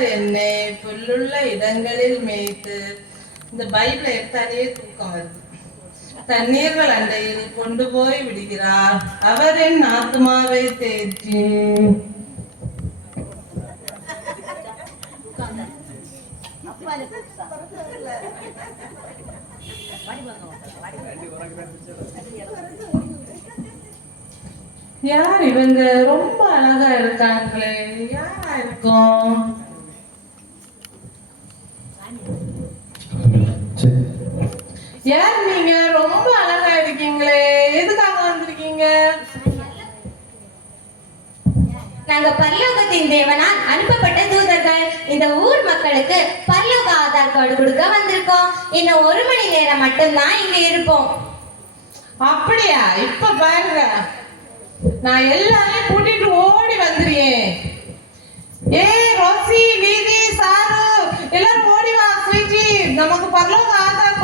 அவர் என்னை புல்லுள்ள இடங்களில் மேய்த்து, இந்த பைபிளை எடுத்தாலே தூக்கம் வருது, தண்ணீர்கள் அண்டையில் கொண்டு போய் விடுகிறார். அவர் என் ஆத்மாவை தேற்றி யார் இவங்க? ரொம்ப அழகா இருக்காங்களே, யாரா இருக்கும்? யார் நீங்க? ரொம்ப அழகா இருக்கீங்களே, எதுக்காக வந்திருக்கீங்க? நாங்க பரலோகத்தின் தேவனால் அனுப்பப்பட்ட தூதர்கள். இந்த ஊர் மக்களுக்கு பரலோக ஆதார் கார்டு கொடுக்க வந்திருக்கோம். இன்னும் 1 மணி நேரம் மட்டும்தான் இங்க இருப்போம். அப்படியா? இப்ப பாருங்க, நான் எல்லாரையும் கூட்டிட்டு ஓடி வந்துறேன். ஏ ரோசி, நீதி, சாரு, எல்லாரும் ஓடி வா. ஸ்வீட்டி, நமக்கு பரலோக ஆதார்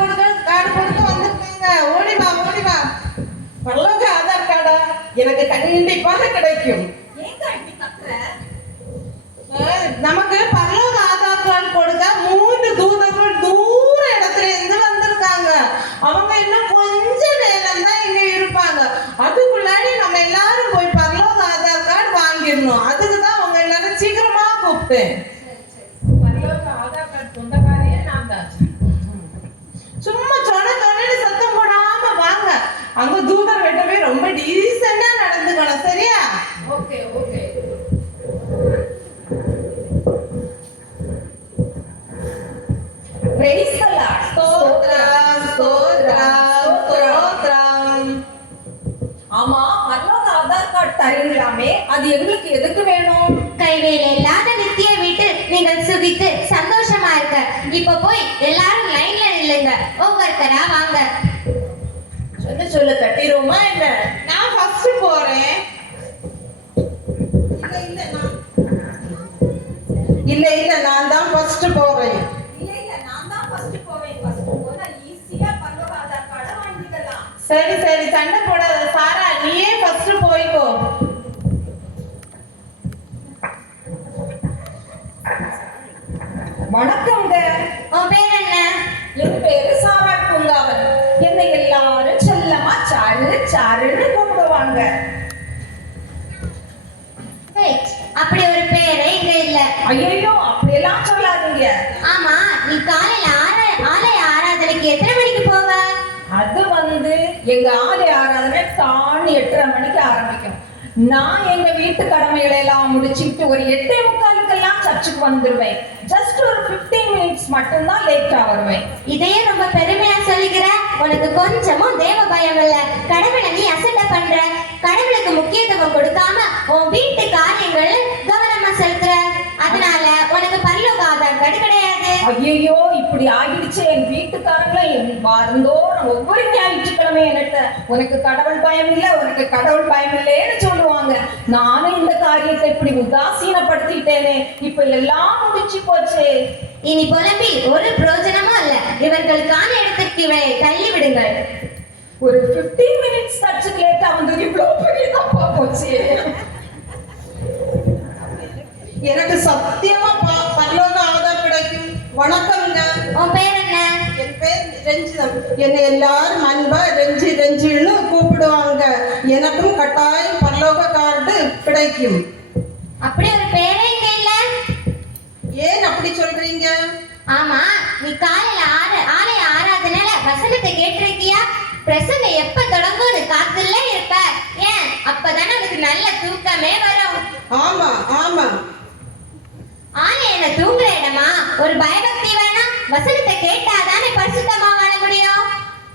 கார்டு கொடுக்க வந்திருக்காங்க. ஓடி வா, ஓடி வா. பரலோக ஆதார் கார்டா? எனக்கு கண்டிப்பாக கிடைக்கும். நமக்கு பரலோக ஆதார் கார்டு கொடுக்க 3 தூதர்கள் தூர இடத்துல இருந்து வந்திருக்காங்க. அவங்க இன்னும் கொஞ்ச நேரம் தான் இங்க இருப்பாங்க. அதுக்குள்ளாடி நம்ம எல்லாரும் போய் பரலோக ஆதார் கார்டு வாங்கிடணும். அதுக்குதான் அவங்க எல்லாரும் சீக்கிரமா கூப்பிட்டேன். பரலோக ஆதார் கார்டு சொந்தக்காரியே நான் தான். சும்மா சொன்ன சத்தம் போடாம வாங்க. அங்க தூதர் வெட்டவே ரொம்ப டீசெண்டா நடந்துக்கணும், சரியா? Okay okay. Praise the Lord. ஸ்தோத்திரம், ஸ்தோத்திரம், ஸ்தோத்திரம். ஆமா, பரலோக ஆதார் கார்டு தரீங்களாமே, அது எங்களுக்கு எதுக்கு வேணும்? கைவேலை இல்லாத நித்திய வீட்டில் நீங்கள் சுகித்து சந்தோஷமா இருக்க. இப்ப போய் எல்லாரும் லைன்ல நில்லுங்க. ஒவ்வொருத்தரா வாங்க. சொல்லு கட்டிடுவோமா என்ன? நான் ஃபர்ஸ்ட் போறேன். இல்ல நான் தான் ஃபர்ஸ்ட் போறேன். நான் தான் ஃபர்ஸ்ட் போவேன். ஃபர்ஸ்ட் போனா ஈஸியா பரலோக ஆதார் கார்டை வாங்கிடலாம். சரி சண்டை போடாத சாரா, நீயே ஃபர்ஸ்ட் போய்க்கோ. வணக்கம்ங்க. உன் பேர் என்ன? என் பேரு சாரா பூங்காவன். என்னை எல்லாரும் செல்லமா சாரு சாருன்னு கூப்பிடுவாங்க. அப்படி ஒரு பேரே இங்க இல்ல. ஐயோ, அப்படியெல்லாம் சொல்லாதீங்க. ஆமா, நீ காலையில ஆலய ஆராதனைக்கு எத்தனை மணிக்கு போவ? அது எங்க ஆலய ஆராதனை தான் 8:30 மணிக்கு ஆரம்பிக்கும். நான் எங்க வீட்டு கடமைகளை எல்லாம் முடிச்சுட்டு ஒரு 8:45 சர்ச்சுக்கு வந்துருவேன். ஜஸ்ட் ஒரு 15 மினிட்ஸ் மட்டும்தான் லேட்டா வருவேன். இதையே ரொம்ப பெருமையா சொல்லிக்கிற. உனக்கு கொஞ்சமும் தேவ பயம் இல்ல. கடவுளை நீ அசட்டை பண்ற. கடவுளுக்கு முக்கியத்துவம் கொடுக்காம உன் வீட்டு காரியங்கள் கவனமா செலுத்துற. அதனால உனக்கு பரலோக ஆதார் கார்டு கிடையாது. ஐயோ, இப்படி ஆகிடுச்சு. என் வீட்டுக்காரங்களை வாரந்தோறும் ஒவ்வொரு ஞாயிற்றுக்கிழமை என்கிட்ட உனக்கு கடவுள் பயம் இல்ல, உனக்கு கடவுள் பயம் இல்லைன்னு சொல்லுவாங்க. நானும் இந்த காரியத்தை இப்படி உதாசீனப்படுத்திட்டேனே. இப்ப எல்லாம் முடிச்சு போச்சு. இனி புலம்பி ஒரு பிரயோஜனமும் இல்ல. இவர்களுக்கான இடத்துக்கு இவரை தள்ளி விடுங்கள். ஒரு 15 மினிட்ஸ் சர்ச்சுக்கு லேட்டா வந்து இவ்வளவு பெரிய தப்பா போச்சு. எனக்கு சத்தியமா பரலோக ஆதார் கிடைக்கும். வணக்கம்ங்க. உன் பேர் என்ன? என் பேர் ரஞ்சிதம். என்னை எல்லாரும் அன்பா ரஞ்சின்னு கூப்பிடுவாங்க. எனக்கும் கட்டாயம் பரலோக கார்டு கிடைக்கும். அப்படி ஒரு பேரே இங்க இல்ல. ஏன் அப்படி சொல்றீங்க? ஆமா, நீ காலையில ஆலய ஆராதனையில வசனத்தை கேட்டிருக்கியா? பிரசங்க எப்ப தொடங்கும்னு காத்துல இருப்ப. ஏன்? அப்பதானே உனக்கு நல்ல தூக்கமே வரும். ஆமா ஆமா. ஆலயம் என்ன தூங்குற இடமா? ஒரு பயபக்தி வேணாம். வசனத்தை கேட்டாதானே பரிசுத்தமா வாழ முடியும்.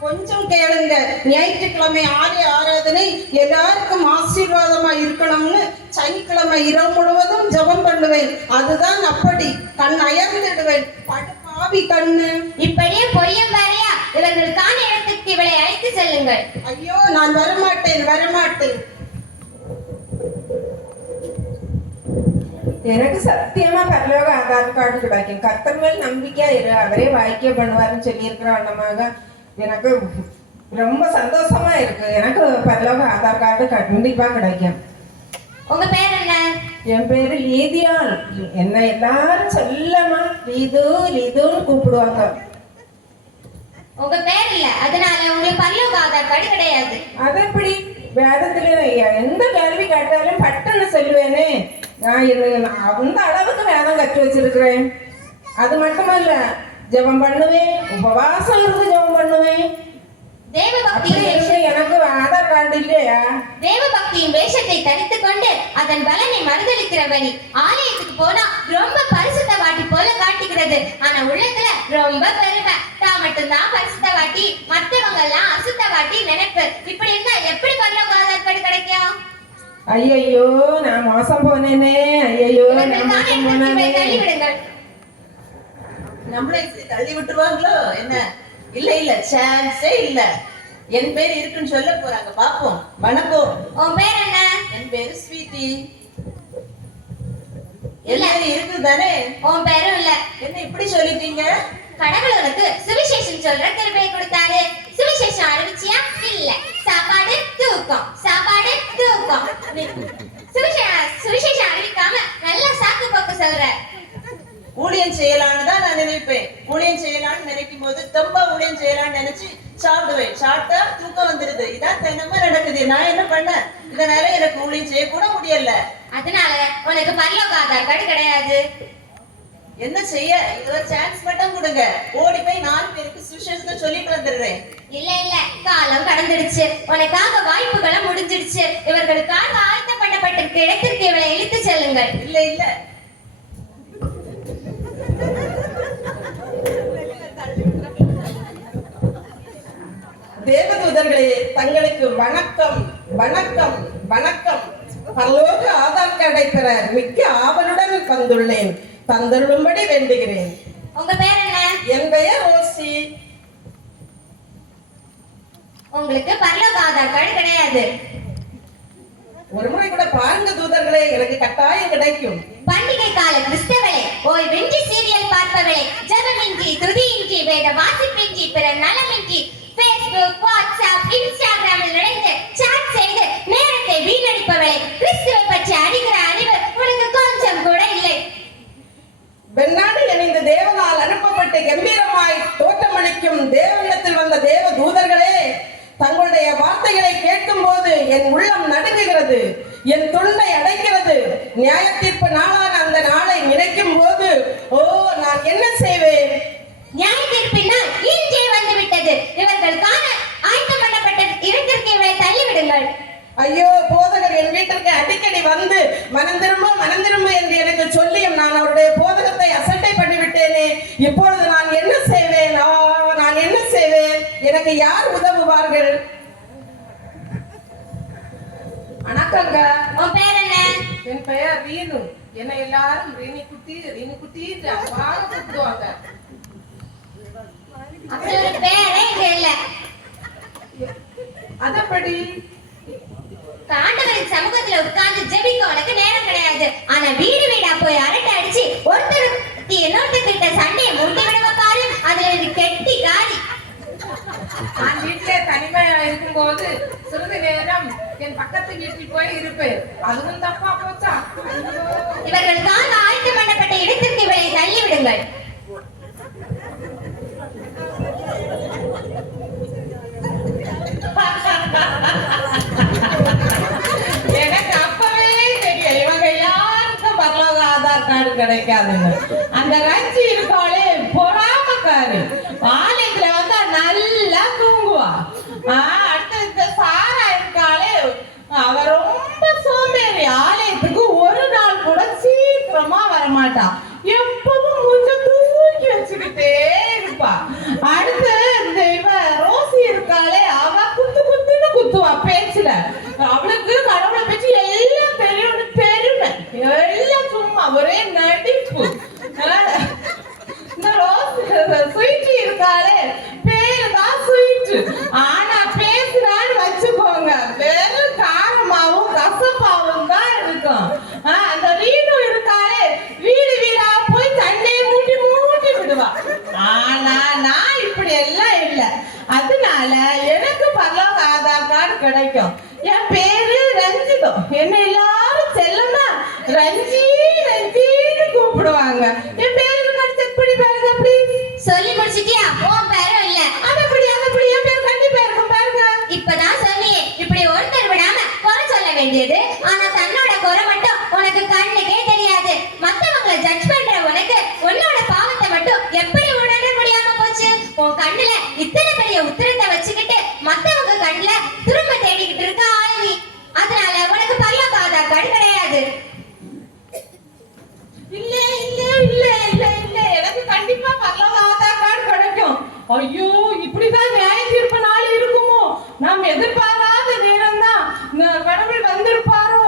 கொஞ்சம் கேளுங்க. ஞாயிற்றுக்கிழமை ஆலய ஆராதனை எல்லாருக்கும் ஆசீர்வாதமா இருக்கணும்னு சனிக்கிழமை இரவு முழுவதும் ஜெபம் பண்ணுவேன். அதுதான் அப்படி. கண் அயர்ந்துடுவேன். படுபாவி கண்ணு. இப்படியே பொய்யும் வேறையா? இவர்களுக்கான இடத்துக்கு இவளை அழைத்து செல்லுங்கள். ஐயோ, நான் வரமாட்டேன். எனக்கு சத்தியமா பரலோக ஆதார் கார்டு கிடைக்கும். கர்த்தர் மேல் நம்பிக்கையா இரு, அவரே வாய்க்கே பண்ணுவாருன்னு சொல்லியிருக்கிற அண்ணமாக எனக்கு ரொம்ப சந்தோஷமா இருக்கு. எனக்கு பரலோக ஆதார் கார்டு கண்டிப்பா கிடைக்கும். உங்க பேர் என்ன? என் பேரு லீதியாள். என்ன எல்லாரும் செல்லமா லீது லீதுன்னு கூப்பிடுவாங்க. உங்க பேர் இல்ல, அதனால உங்களுக்கு பரலோக ஆதார் கார்டு கிடையாது. அது எப்படி? வேதத்துல எந்த கேள்வி கேட்டாலும் பட்டுன்னு சொல்லுவேனே. நான் அந்த அளவுக்கு வேதம் கற்று வச்சிருக்கிறேன். அது மட்டுமல்ல, ஜெபம் பண்ணுவேன், உபவாசம் இருந்து ஜெபம் பண்ணுவேன். எனக்கு ஆதார் கார்டு இல்லையா? தேவ பக்தியின் வேஷத்தை தரித்துக் கொண்டு அதன் பலனை மறுதளிக்கிறபடி ஆலயத்துக்கு போனா ரொம்ப பரிசுத்தவாட்டி போல காட்டுகிறது. ஆனா உள்ளத்துல ரொம்ப பெருமை. தான் மட்டும்தான் பரிசுத்தவாட்டி, மற்றவங்க எல்லாம் அசுத்தவாட்டி நினைப்பு. இப்படி இருந்தா எப்படி பரலோக ஆதார் கார்டு கிடைக்கும்? ஐயோ, நான் மோசம் போனேனே. ஐயோ, நான் மோசம் போனேனே. தள்ளிவிடுங்கள். நம்மளை தள்ளி விட்டுருவாங்களோ என்ன? இல்ல இல்ல, சான்ஸே இல்ல. என் பேர் இருக்குன்னு சொல்ல போறாங்க, பாப்போம். வணக்கம். உன் பேர் என்ன? என் பேரு ஸ்வீட்டி. எல்லாம் இருக்குது தானே? உன் பேரும் இல்ல. என்ன இப்படி சொல்லிட்டீங்க? கடவுள் உனக்கு சுவிசேஷம் சொல்ற கிருபையை கொடுத்தாரு. சுவிசேஷம் அறிவிச்சியா? இல்ல. சாப்பாடு தூக்கம், சாப்பாடு தூக்கம். சுவிசேஷம் அறிவிக்காம நல்லா சாக்கு போக்கு சொல்ற. ஊழியம் செய்யலான்னு தான் நான் நினைப்பேன். ஊழியம் செய்யலான்னு நினைக்கும் போது ரொம்ப ஊழியம் செய்யலான்னு நினைச்சு சாப்பிடுவேன். சாப்பிட்டா தூக்கம் வந்துருது. இதான் தினமா நடக்குது. நான் என்ன பண்ண? இதனால எனக்கு ஊழியம் செய்ய கூட முடியல. அதனால உனக்கு பரலோக ஆதார் கார்டு கிடையாது. என்ன செய்ய? இது ஒரு சான்ஸ் மட்டும் கொடுங்க. ஓடி போய் 4 பேருக்கு சுவிசேஷத்தை சொல்லிட்டு வந்துடுறேன். இல்ல இல்ல, காலம் கடந்துடுச்சு. உனக்காக வாய்ப்புகளும் முடிஞ்சிடுச்சு. இவர்களுக்காக ஆயத்தப்படப்பட்டிருக்க இடத்திற்கு இவளை இழுத்து செல்லுங்கள். இல்ல இல்ல, தேவதூதர்களே, தங்களுக்கு வணக்கம் வணக்கம் வணக்கம். பரலோக ஆதார் கார்டை பெற மிக்க ஆவலுடன் வந்துள்ளேன். தந்தருளும்படி வேண்டுகிறேன். உங்க பேர் என்ன? என் பெயர் ரோசி. உங்களுக்கு பரலோக ஆதார் கார்டு கிடையாது. ஒரு முறை கூட பாருங்க தூதர்களே, எனக்கு கட்டாயம் கிடைக்கும். பண்டிகை கால கிறிஸ்தவளே, ஓய்வின்றி சீரியல் பார்ப்பவளே, ஜெபமின்றி துதியின்றி வேத வாசிப்பின்றி பிற நலமின்றி Facebook, WhatsApp, Instagramமில் நுழைந்து chat செய்து நேரத்தை வீணடிப்பவளே, கிறிஸ்துவை பற்றி அறிகிற அறிவு உனக்கு கொஞ்சம் கூட இல்லை. வெண்ணாடு இணைந்த தேவனால் அனுப்பப்பட்டு கம்பீரமாய் தோற்றமளிக்கும் தேவனிடத்தில் வந்த தேவ தூதர்களே, தங்களுடைய வார்த்தைகளை கேட்கும் போது என் உள்ளம் நடுங்குகிறது, என் தொண்டை அடைக்கிறது. நியாய தீர்ப்பு நாளான அந்த நாளை நினைக்கும் போது நான் என்ன செய்வேன்? நியாய தீர்ப்பினால் இன்றே வந்து விட்டது. இவர்களுக்கான ஆயத்தம் பண்ணப்பட்ட இடத்திற்கு இவளை தள்ளிவிடுங்கள். ஐயோ, போதகர் என் வீட்டிற்கு அடிக்கடி வந்து மனம் திரும்ப என்று எனக்கு சொல்லியும் நான் அவருடைய போதகத்தை அசட்டை பண்ணிவிட்டேனே. இப்பொழுது நான் என்ன செய்வேன்? நான் என்ன செய்வேன்? எனக்கு யார் உதவுவார்கள்? வணக்கங்க. உன் பேர் என்ன? என் பெயர் ரீனு. என்னை எல்லாரும் ரீனி குட்டி அப்பாக கூப்பிடுவாங்க. அப்படி ஒரு பேரே இங்க இல்ல. அதப்படி ஆண்டவரின் சமூகத்துல உட்கார்ந்து ஜெபிக்க உனக்கு நேரம் கிடையாது. ஆனா வீடு வீடா போய் அரட்டை அடிச்சு ஒருத்தர் இன்னொருத்தர்கிட்ட சண்டையை மூட்டி விடுவ பாரு. அதுல இது கெட்டி காரி. நான் வீட்டிலே தனிமையா இருக்கும் போது சிறிது நேரம் என் பக்கத்து வீட்டில் போய் இருப்பேன். அதுவும் தப்பா போச்சா? இவர்களுக்காக ஆயத்தம் பண்ணப்பட்ட இடத்திற்கு இவளை தள்ளி விடுங்கள். எனக்கு அப்பவே தெரியும் இவங்க யாருக்கும் பரலோக ஆதார் கார்டு கிடைக்காதுன்னு. அந்த ரஞ்சி இருக்காளே பொறாமக்காரு, ஆலயத்துல வந்தா நல்லா தூங்குவா. அடுத்து இந்த சாரா இருக்காளே, அவ ரொம்ப சோம்பேறி. ஆலயத்துக்கு ஒரு நாள் கூட சீக்கிரமா வரமாட்டா. எப்பவும் கொஞ்சம் தூக்கி வச்சுக்கிட்டே இருப்பா. அடுத்து இந்த இவ ரோசி இருக்காளே, அவ குத்துன்னு குத்துவா பேச்சுல. அவளுக்கு கடவுளை பற்றி எல்லாம் தெரியும், பெருமை எல்லாம் சும்மா ஒரே நடிப்பு. இந்த ரோசி ஸ்வீட்டி இருக்காளே, பேரு தான் ஸ்வீட், ஆனா பேசுறான்னு வச்சுக்கோங்க வெறும் காரமாவும் கசப்பாவும் தான் இருக்கும். அந்த ரீனு இருக்காளே, வீடு வீடா போய் சண்டையை மூட்டி விடுவா. ஆனா நான் இப்படி எல்லாம் இல்லை. அதனால எனக்கு பரலோக ஆதார் கார்டு கிடைக்கும். என் பேரு ரஞ்சிதம். என்ன எல்லாரும் செல்லமா ரஞ்சி என் பேர் இருக்கான்னு செக் பண்ணி பாருங்க ப்ளீஸ். சொல்லி முடிச்சிட்டியா? உன் பேரும் இல்ல. அது எப்படி என் பேர் கண்டிப்பா இருக்கும் பாருங்க. இப்பதான் சொன்னியே, இப்படி ஒருத்தர் விடாம குறை சொல்ல வேண்டியது. ஆனா தன்னோட குறை மட்டும் உனக்கு கண்ணுக்கே தெரியாது. மத்தவங்களை ஜட்ஜ் பண்ற உனக்கு உன்னோட பாவத்தை மட்டும் எப்படி உணர முடியாம போச்சு? உன் கண்ணுல இத்தனை பெரிய உத்திரத்தை வச்சுக்கிட்டு மத்தவங்க கண்ணுல திரும்ப தேடிக்கிட்டு இருக்க ஆள் நீ. அதனால உனக்கு பரலோக ஆதார் கார்டு கிடையாது. இல்ல இல்ல இல்ல இல்ல இல்ல எனக்கு கண்டிப்பா பரலோக ஆதார் கார்டு கிடைக்கும். ஐயோ இப்படிதான் நியாய தீர்ப்பு நாள் இருக்குமோ? நாம் எதிர்பாராத நேரம் தான் கடவுள் வந்திருப்பாரோ?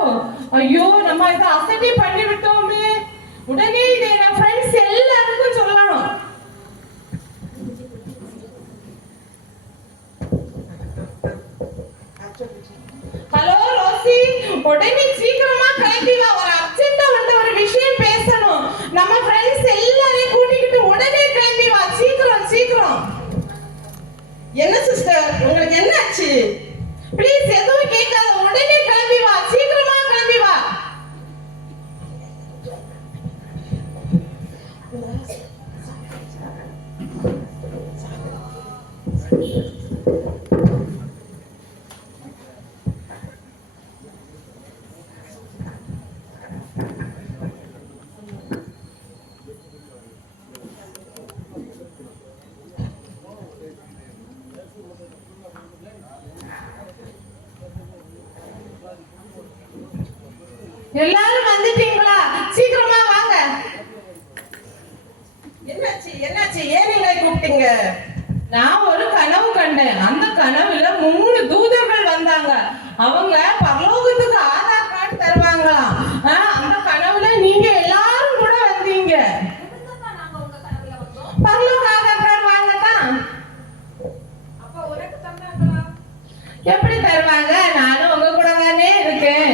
ஐயோ நம்ம இதை அசட்டி பண்ணி விட்டோமே. உடனே இதை என் ஃப்ரெண்ட்ஸ் எல்லாருக்கும் சொல்லணும். ஹலோ ரோசி, உடனே சீக்கிரமா கிளம்பி வா. ஒரு அர்ஜென்ட்டா வந்து ஒரு விஷயம் பேசணும். நம்ம ஃப்ரெண்ட்ஸ் எல்லாரையும் கூட்டிக்கிட்டு உடனே கிளம்பி வா. சீக்கிரம் சீக்கிரம். என்ன சிஸ்டர், உங்களுக்கு என்ன ஆச்சு? ப்ளீஸ் எதுவும் கேட்காத, உடனே கிளம்பி வா. சீக்கிரமா கிளம்பி வா. எல்லாரும் வந்துட்டீங்களா? சீக்கிரமா வாங்க. என்னாச்சு என்னாச்சு, ஏன் எங்களை கூப்பிட்டீங்க? நான் ஒரு கனவு கண்டேன். அந்த கனவுல 3 தூதர்கள் வந்தாங்க. அவங்க பரலோகத்துக்கு ஆதார் கார்டு தருவாங்களாம். அந்த கனவுல நீங்க எல்லாரும் கூட வந்தீங்க. பரலோக ஆதார் கார்டு வாங்கத்தான். எப்படி தருவாங்க? நானும் உங்க கூட தானே இருக்கேன்.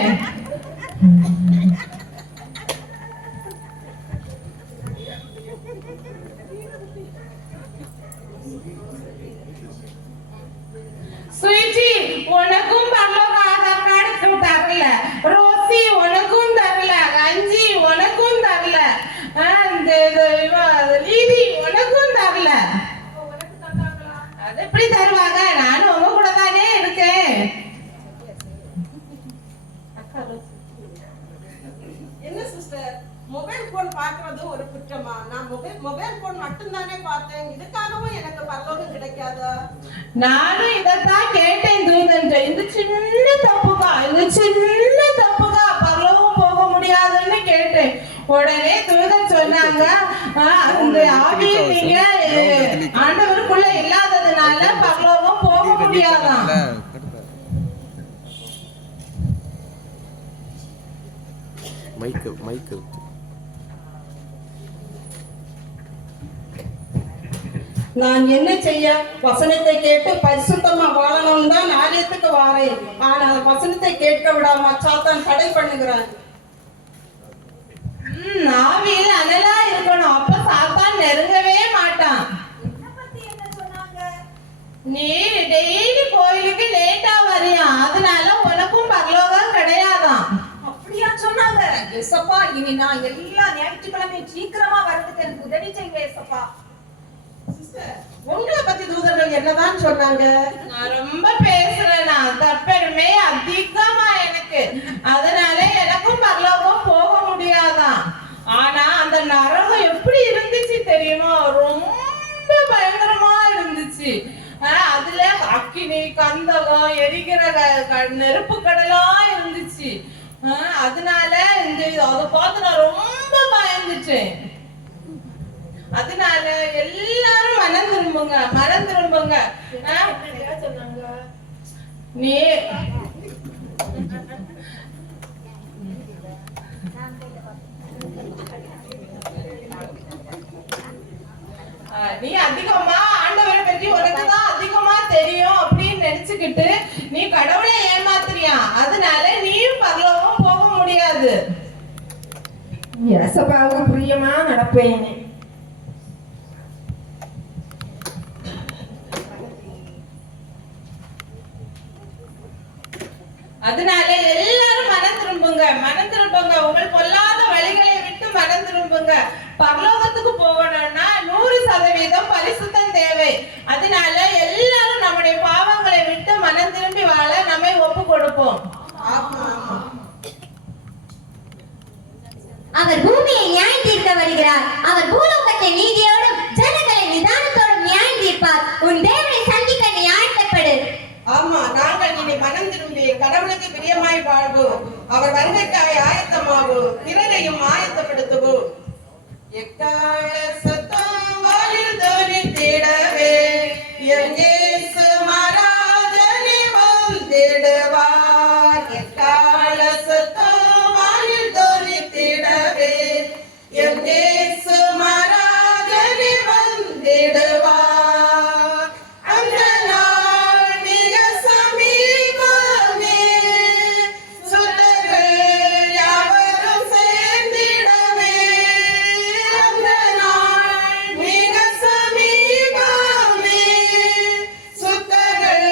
சுயிச்சி, உனக்கும் பரலோக ஆதார் கார்டு தரல. ரோசி, உனக்கும் தரல. ரஞ்சி, உனக்கும் தரல. லீதி, உனக்கும் தரல. அது எப்படி தருவாங்க? நானும் உங்க கூட தானே இருக்கேன். என்ன சிஸ்டர், மொபைல் போன் பார்க்கறது ஒரு குற்றமா? நான் மொபைல் போன் மட்டும் தானே பார்த்தேன். இதுக்காகவும் எனக்கு பரலோகம் கிடைக்காதா? நானும் இதைத்தான் கேட்டேன் தூதன். இந்த சின்ன தப்புக்கா பரலோகம் போக முடியாதுன்னு கேட்டேன். உடனே தூதன் சொன்னாங்க, அந்த ஆவியை நீங்க ஆண்டவருக்குள்ள இல்லாததுனால பரலோகம் போக முடியாதான். மைக்கு நான் என்ன செய்ய? வசனத்தை கேட்டு பரிசுத்தமா வாழணும் தான் ஆலயத்துக்கு வாரேன். ஆனால் வசனத்தை கேட்க விடாம சாத்தான் தடை பண்ணுகிறான். ஆவியில அனலா இருக்கணும். அப்ப சாத்தான் நெருங்கவே மாட்டான். நீ டெய்லி கோயிலுக்கு லேட்டா வரியா, அதனால உனக்கும் பரலோகம் கிடையாதான். அப்படியா சொன்னாங்க? ஏசப்பா, இனி நான் எல்லா ஞாயிற்றுக்கிழமையும் சீக்கிரமா வர்றதுக்கு எனக்கு உதவி செய்யுங்க ஏசப்பா. உங்களை பத்தி தூதர்கள் என்னதான் சொன்னாங்க? நான் ரொம்ப பேசுறேன். தற்பெருமை அதிகமா எனக்கு. அதனால எனக்கும் பரலோகம் போக முடியாதான். ஆனா அந்த நரகம் எப்படி இருந்துச்சு தெரியுமா? ரொம்ப பயங்கரமா இருந்துச்சு. அதுல அக்கினி, கந்தகம், எரிகிற நெருப்பு கடலா இருந்துச்சு. அதனால அதை பார்த்து நான் ரொம்ப பயந்துட்டேன். அதனால எல்லாரும் மனம் திரும்புங்க. நீ நீ அதிகமா ஆண்டவரை பற்றி உனக்குதான் அதிகமா தெரியும் அப்படின்னு நினைச்சுக்கிட்டு நீ கடவுளை ஏமாத்துறியா. அதனால நீயும் பரலோகம் போக முடியாது. ஏசப்பாவுக்கு பிரியமா நடப்பேன். அதனால எல்லாரும் மனம் திரும்புங்க. உங்கள் பொல்லாத வழிகளை விட்டு மனம் திரும்புங்க. பரலோகத்துக்கு போகணும்னா 100% பரிசுத்தம் தேவை. அதனால எல்லாரும் நம்முடைய பாவங்களை விட்டு மனம் திரும்பி வாழ நம்மை ஒப்பு கொடுப்போம். அவர் பூமியை நியாயம் தீர்க்க வருகிறார். அவர் பூலோகத்தை நீதியோடும் ஜனங்களை நிதானத்தோடும் நியாயம் தீர்ப்பார். உன் தேவனை சந்திக்க நீ ஆயத்தப்படு. ஆமா, நாங்கள் இனி மனம் திரும்பி கடவுளுக்கு பிரியமாய் வாழ்வோம். அவர் வருகைக்காய் ஆயத்தமாவோம், பிறரையும் ஆயத்தப்படுத்துவோம். எக்கால சத்தம் வாயில் தோனித்திடவே என் இயேசு மராஜனே வந்திடுவார். எக்கால சத்தம் வாயில் தோனித்திடவே என் இயேசு மராஜனே வந்திடுவார். அந்த நாள் மிக சமீபமே, சுத்தர்கள் யாவரும் சேர்ந்திடவே. அந்த நாள் மிக சமீபமே, சுத்தர்கள்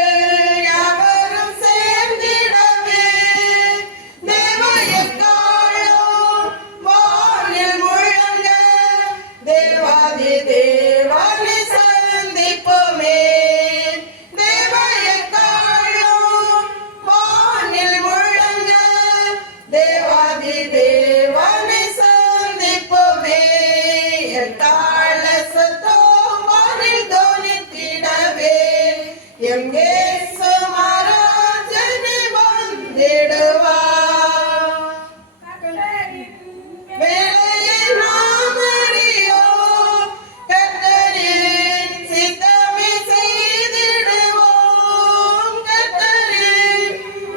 யாவரும் சேர்ந்திடவே. தேவ எக்காளம் வானில் முழங்க, தேவாதி தேவனை சந்திப்போமே. தேவ எக்காளம் வானில் முழங்க, தேவாதி தேவனை சந்திப்போமே. எக்காள சத்தம் வானில் தோனித்திடவே எம் இயேசு மராஜனே வந்திடுவார். வேலையை நாம் அறியோம், கர்த்தரின் சித்தமே செய்திடுவோம். கர்த்தரின்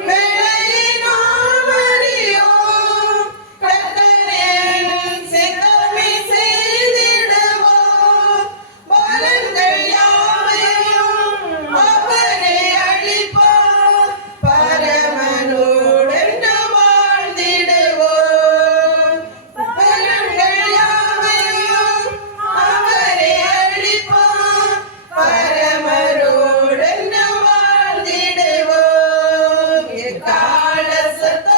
வேலையை நாம் அறியோம், கர்த்தரின் சித்தமே செய்திடுவோம். பலன்கள் யாவையும் அவரே அளிப்பார், பரமனோடென்று வாழ்ந்திடுவோம். பலன்கள் யாவையும் அவரே அளிப்பார், பரமனோடென்று வாழ்ந்திடுவோம். எக்கால சத்தம்